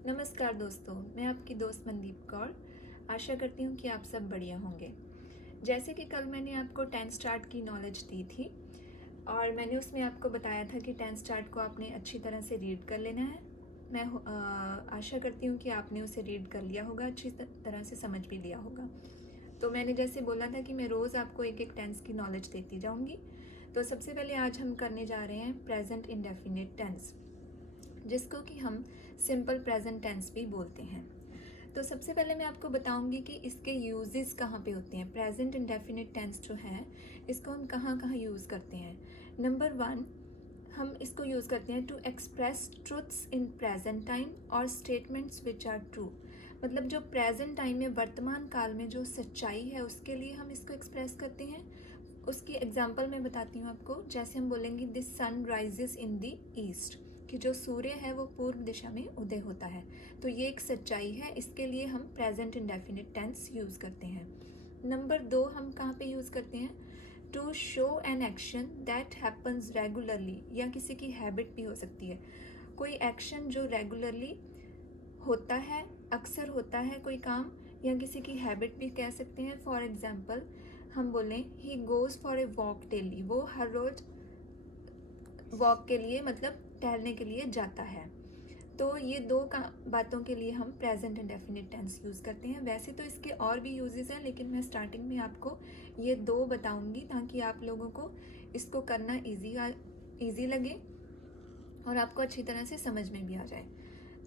नमस्कार दोस्तों, मैं आपकी दोस्त मनदीप कौर। आशा करती हूँ कि आप सब बढ़िया होंगे। जैसे कि कल मैंने आपको 10 स्टार्ट की नॉलेज दी थी और मैंने उसमें आपको बताया था कि 10 स्टार्ट को आपने अच्छी तरह से रीड कर लेना है। मैं आशा करती हूँ कि आपने उसे रीड कर लिया होगा, अच्छी तरह से समझ भी लिया होगा। तो मैंने जैसे बोला था कि मैं रोज़ आपको एक एक टेंस की नॉलेज देती जाऊँगी। तो सबसे पहले आज हम करने जा रहे हैं प्रेजेंट इंडेफिनिट टेंस, जिसको कि हम सिंपल प्रेजेंट टेंस भी बोलते हैं। तो सबसे पहले मैं आपको बताऊंगी कि इसके यूजेस कहाँ पे होते हैं। प्रेजेंट इंडेफिनिट टेंस जो है, इसको हम कहाँ कहाँ यूज़ करते हैं। नंबर 1, हम इसको यूज़ करते हैं to express truths in present time और स्टेटमेंट्स विच आर ट्रू। मतलब जो प्रेजेंट टाइम में, वर्तमान काल में जो सच्चाई है, उसके लिए हम इसको एक्सप्रेस करते हैं। उसकी एग्जाम्पल मैं बताती हूँ आपको। जैसे हम बोलेंगे this sun rises in the east, कि जो सूर्य है वो पूर्व दिशा में उदय होता है। तो ये एक सच्चाई है, इसके लिए हम प्रेजेंट इंडेफिनिट टेंस यूज़ करते हैं। नंबर 2, हम कहाँ पे यूज़ करते हैं, to show an action that happens regularly, या किसी की हैबिट भी हो सकती है। कोई एक्शन जो रेगुलरली होता है, अक्सर होता है कोई काम, या किसी की हैबिट भी कह सकते हैं। फॉर एग्जाम्पल हम बोलें he goes for a walk daily, वो हर रोज़ वॉक के लिए, मतलब टहलने के लिए जाता है। तो ये दो बातों के लिए हम प्रेजेंट इंडेफिनिट टेंस यूज़ करते हैं। वैसे तो इसके और भी यूजेस हैं, लेकिन मैं स्टार्टिंग में आपको ये दो बताऊंगी ताकि आप लोगों को इसको करना ईजी लगे और आपको अच्छी तरह से समझ में भी आ जाए।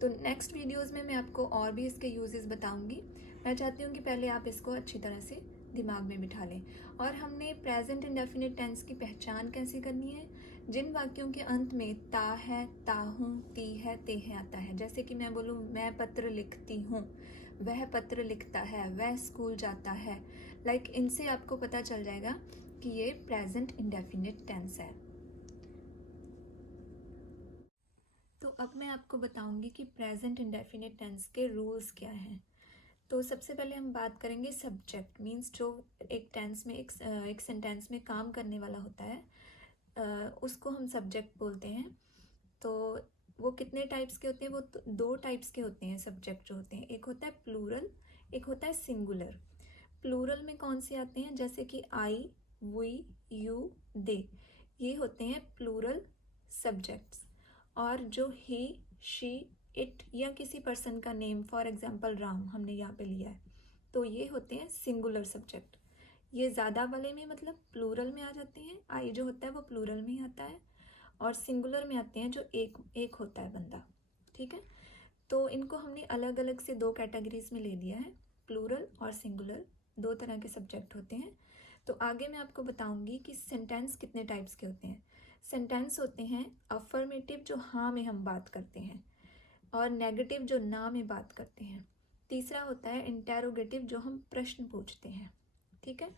तो नेक्स्ट वीडियोस में मैं आपको और भी इसके यूजेस बताऊंगी। मैं चाहती हूँ कि पहले आप इसको अच्छी तरह से दिमाग में बिठा लें। और हमने प्रेजेंट इंडेफिनिट टेंस की पहचान कैसे करनी है, जिन वाक्यों के अंत में ता है, ता हूँ, ती है, ते है आता है। जैसे कि मैं बोलूँ मैं पत्र लिखती हूँ, वह पत्र लिखता है, वह स्कूल जाता है। इनसे आपको पता चल जाएगा कि ये प्रेजेंट इंडेफिनिट टेंस है। तो अब मैं आपको बताऊंगी कि प्रेजेंट इंडेफिनिट टेंस के रूल्स क्या हैं। तो सबसे पहले हम बात करेंगे सब्जेक्ट, मीन्स जो एक टेंस में, एक सेंटेंस में काम करने वाला होता है, उसको हम सब्जेक्ट बोलते हैं। तो वो कितने टाइप्स के होते हैं, वो दो टाइप्स के होते हैं सब्जेक्ट जो होते हैं। एक होता है प्लूरल, एक होता है सिंगुलर। प्लूरल में कौन से आते हैं, जैसे कि आई, वी, यू, दे, ये होते हैं प्लूरल सब्जेक्ट्स। और जो ही, शी, इट, या किसी पर्सन का नेम, फॉर एग्जांपल राम हमने यहाँ पे लिया है, तो ये होते हैं सिंगुलर सब्जेक्ट। ये ज़्यादा वाले में, मतलब प्लूरल में आ जाते हैं। आई जो होता है वो प्लूरल में ही आता है, और सिंगुलर में आते हैं जो एक एक होता है बंदा। ठीक है, तो इनको हमने अलग अलग से दो कैटेगरीज में ले लिया है। प्लूरल और सिंगुलर दो तरह के सब्जेक्ट होते हैं। तो आगे मैं आपको बताऊंगी कि सेंटेंस कितने टाइप्स के होते हैं। सेंटेंस होते हैं अफर्मेटिव, जो हाँ में हम बात करते हैं, और नेगेटिव, जो ना में बात करते हैं। तीसरा होता है इंटेरोगेटिव, जो हम प्रश्न पूछते हैं। ठीक है,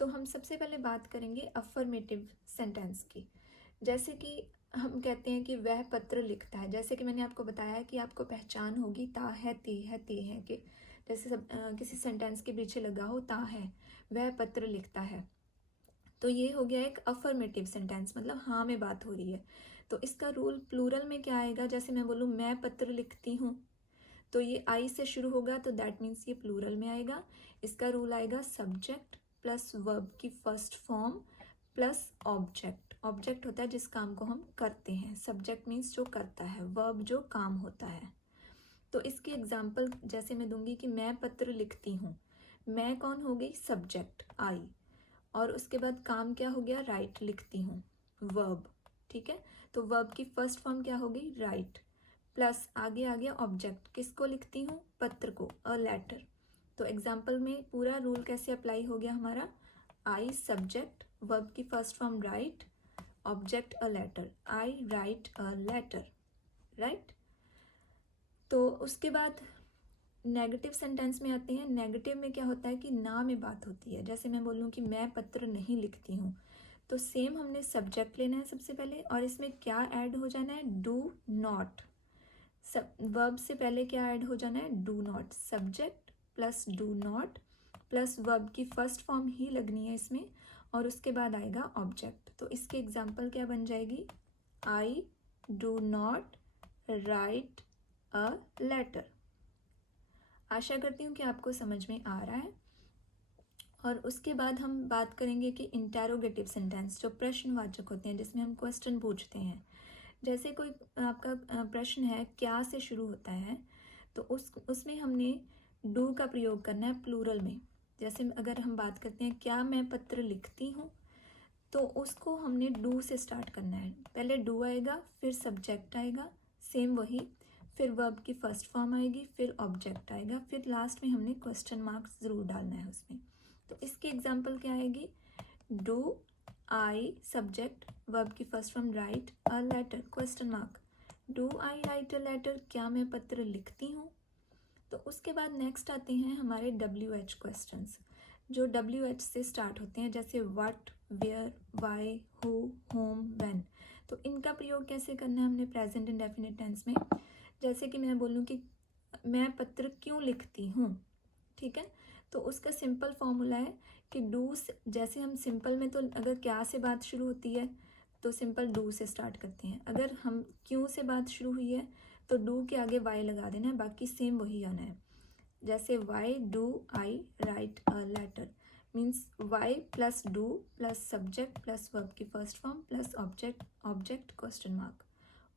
तो हम सबसे पहले बात करेंगे अफर्मेटिव सेंटेंस की। जैसे कि हम कहते हैं कि वह पत्र लिखता है। जैसे कि मैंने आपको बताया है कि आपको पहचान होगी ता है, ते है कि जैसे किसी सेंटेंस के पीछे लगा हो ता है, वह पत्र लिखता है। तो ये हो गया एक अफर्मेटिव सेंटेंस, मतलब हाँ में बात हो रही है। तो इसका रूल प्लूरल में क्या आएगा, जैसे मैं बोलूँ मैं पत्र लिखती हूँ, तो ये आई से शुरू होगा, तो दैट मीन्स ये प्लूरल में आएगा। इसका रूल आएगा सब्जेक्ट प्लस वर्ब की first form plus object. Object होता है जिस काम को हम करते हैं, सब्जेक्ट मीन्स जो करता है, वर्ब जो काम होता है। तो इसकी एग्जाम्पल जैसे मैं दूंगी कि मैं पत्र लिखती हूँ, मैं कौन हो गई, सब्जेक्ट आई, और उसके बाद काम क्या हो गया, राइट, लिखती हूँ, वर्ब। ठीक है, तो वर्ब की फर्स्ट फॉर्म क्या हो गई, राइट, प्लस आगे आ गया ऑब्जेक्ट, किसको लिखती हूँ, पत्र को, अ लेटर। तो एग्जाम्पल में पूरा रूल कैसे अप्लाई हो गया हमारा, आई सब्जेक्ट, वर्ब की first form write, object a letter, I write a letter, right. तो उसके बाद नेगेटिव सेंटेंस में आते हैं। नेगेटिव में क्या होता है कि ना में बात होती है। जैसे मैं बोलूँ कि मैं पत्र नहीं लिखती हूँ, तो सेम हमने सब्जेक्ट लेना है सबसे पहले, और इसमें क्या ऐड हो जाना है, डू नॉट। सब वर्ब से पहले क्या ऐड हो जाना है, do not, subject plus do not plus verb की फर्स्ट फॉर्म ही लगनी है इसमें, और उसके बाद आएगा ऑब्जेक्ट। तो इसकी एग्जाम्पल क्या बन जाएगी, I do not write a letter. आशा करती हूँ कि आपको समझ में आ रहा है। और उसके बाद हम बात करेंगे कि इंटेरोगेटिव सेंटेंस, जो प्रश्नवाचक होते हैं जिसमें हम क्वेश्चन पूछते हैं। जैसे कोई आपका प्रश्न है क्या से शुरू होता है, तो उसमें हमने डू का प्रयोग करना है प्लूरल में। जैसे अगर हम बात करते हैं क्या मैं पत्र लिखती हूँ, तो उसको हमने डू से स्टार्ट करना है। पहले डू आएगा, फिर सब्जेक्ट आएगा, सेम वही, फिर वर्ब की फर्स्ट फॉर्म आएगी, फिर ऑब्जेक्ट आएगा, फिर लास्ट में हमने क्वेश्चन मार्क ज़रूर डालना है उसमें। तो इसकी एग्जांपल क्या आएगी, डू आई सब्जेक्ट, वर्ब की first form write a letter question mark, do I write a letter, क्या मैं पत्र लिखती हूँ। तो उसके बाद नेक्स्ट आते हैं हमारे WH क्वेश्चंस, जो WH से स्टार्ट होते हैं, जैसे what, where, why, who, whom, when. तो इनका प्रयोग कैसे करना है हमने प्रेजेंट इंडेफिनिट टेंस में। जैसे कि मैं बोलूँ कि मैं पत्र क्यों लिखती हूँ, ठीक है, तो उसका सिंपल फॉर्मूला है कि डू, जैसे हम सिंपल में तो अगर क्या से बात शुरू होती है तो सिंपल डू से स्टार्ट करते हैं। अगर हम क्यों से बात शुरू हुई है तो डू के आगे वाई लगा देना है, बाकी सेम वही आना है। जैसे why do I write a letter, means why plus do plus subject plus verb की first form plus object question mark,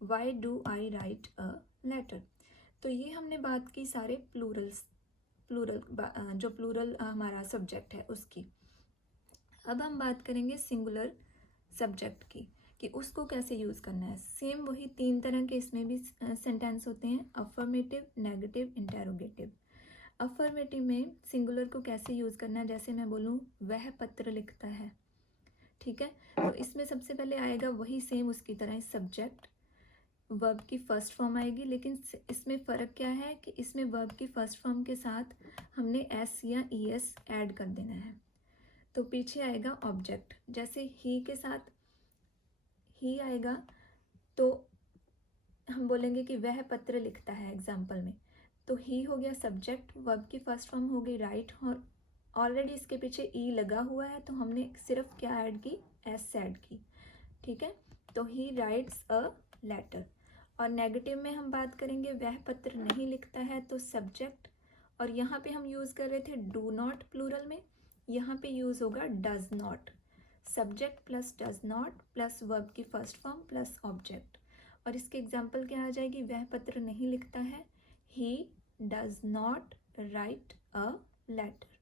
why do I write a letter. तो ये हमने बात की सारे प्लूरल जो प्लूरल हमारा सब्जेक्ट है उसकी। अब हम बात करेंगे सिंगुलर सब्जेक्ट की, कि उसको कैसे यूज़ करना है। सेम वही 3 तरह के इसमें भी सेंटेंस होते हैं, अफर्मेटिव, नेगेटिव, इंटेरोगेटिव। अफर्मेटिव में सिंगुलर को कैसे यूज़ करना है, जैसे मैं बोलूँ वह पत्र लिखता है, ठीक है, तो इसमें सबसे पहले आएगा वही सेम उसकी तरह सब्जेक्ट, वर्ब की फर्स्ट फॉर्म आएगी, लेकिन इसमें फ़र्क क्या है कि इसमें वर्ब की फर्स्ट फॉर्म के साथ हमने एस या ES ऐड कर देना है। तो पीछे आएगा ऑब्जेक्ट, जैसे ही के साथ ही आएगा तो हम बोलेंगे कि वह पत्र लिखता है एग्जाम्पल में, तो ही हो गया सब्जेक्ट, वर्ब की फर्स्ट फॉर्म हो गई राइट, और ऑलरेडी इसके पीछे ई लगा हुआ है तो हमने सिर्फ क्या ऐड की, एस ऐड की, ठीक है। तो ही राइट्स अ लेटर। और नेगेटिव में हम बात करेंगे वह पत्र नहीं लिखता है, तो सब्जेक्ट, और यहाँ पे हम यूज़ कर रहे थे डू नॉट प्लूरल में, यहाँ पे यूज़ होगा does not, subject plus does not plus verb की फर्स्ट फॉर्म प्लस ऑब्जेक्ट। और इसके एग्जाम्पल क्या आ जाएगी, वह पत्र नहीं लिखता है, he does not write a letter.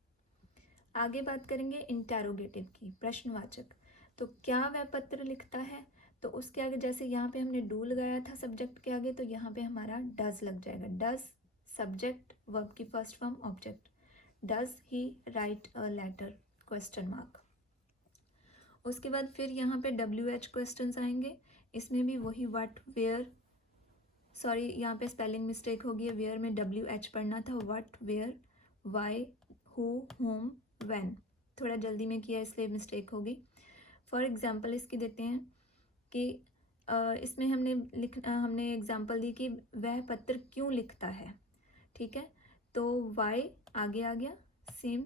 आगे बात करेंगे इंटेरोगेटिव की, प्रश्नवाचक। तो क्या वह पत्र लिखता है, तो उसके आगे जैसे यहाँ पे हमने डू लगाया था सब्जेक्ट के आगे, तो यहाँ पे हमारा डज लग जाएगा, डज सब्जेक्ट वर्ब की first form object, does he write a letter question mark. उसके बाद फिर यहाँ पे WH क्वेश्चंस आएंगे, इसमें भी वही व्हाट, वेयर, सॉरी यहाँ पे स्पेलिंग मिस्टेक हो गई है, वेयर में WH पढ़ना था, what, where, why, who, whom, when, थोड़ा जल्दी में किया इसलिए मिस्टेक होगी। फॉर एग्जांपल इसकी देते हैं कि इसमें हमने एग्जांपल दी कि वह पत्र क्यों लिखता है, ठीक है, तो वाई आगे आ गया, सेम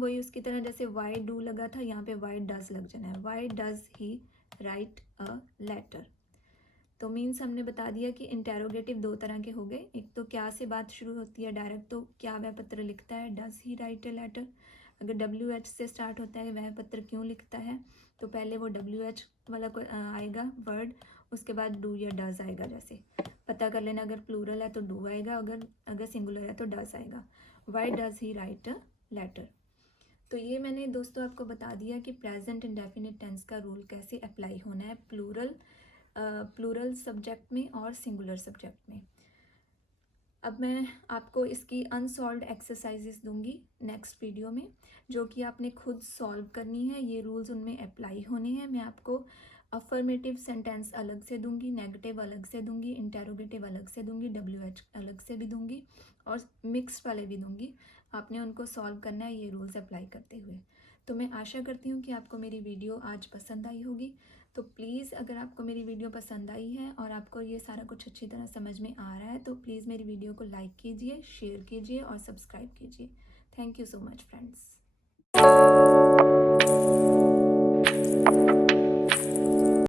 वही उसकी तरह, जैसे वाई डू लगा था यहाँ पे वाई डज लग जाना है, why does he write a letter. तो मीन्स हमने बता दिया कि इंटेरोगेटिव 2 तरह के हो गए, एक तो क्या से बात शुरू होती है डायरेक्ट, तो क्या वह पत्र लिखता है, does he write a letter. अगर WH से स्टार्ट होता है वह पत्र क्यों लिखता है, तो पहले वो WH वाला आएगा वर्ड, उसके बाद डू या डज आएगा। जैसे पता कर लेना, अगर प्लूरल है तो डू आएगा, अगर सिंगुलर है तो डज आएगा, why does he write a letter. तो ये मैंने दोस्तों आपको बता दिया कि प्रेजेंट इंडेफिनिट टेंस का रूल कैसे अप्लाई होना है प्लूरल सब्जेक्ट में और सिंगुलर सब्जेक्ट में। अब मैं आपको इसकी अनसॉल्व्ड एक्सरसाइजेस दूंगी नेक्स्ट वीडियो में, जो कि आपने खुद सॉल्व करनी है, ये रूल्स उनमें अप्लाई होने हैं। मैं आपको अफर्मेटिव सेंटेंस अलग से दूंगी, नेगेटिव अलग से दूंगी, इंटेरोगेटिव अलग से दूंगी, WH अलग से भी दूंगी और मिक्स्ड वाले भी दूंगी। आपने उनको सॉल्व करना है ये रूल्स अप्लाई करते हुए। तो मैं आशा करती हूँ कि आपको मेरी वीडियो आज पसंद आई होगी। तो प्लीज़ अगर आपको मेरी वीडियो पसंद आई है और आपको ये सारा कुछ अच्छी तरह समझ में आ रहा है, तो प्लीज़ मेरी वीडियो को लाइक कीजिए, शेयर कीजिए और सब्सक्राइब कीजिए। Thank you so much friends.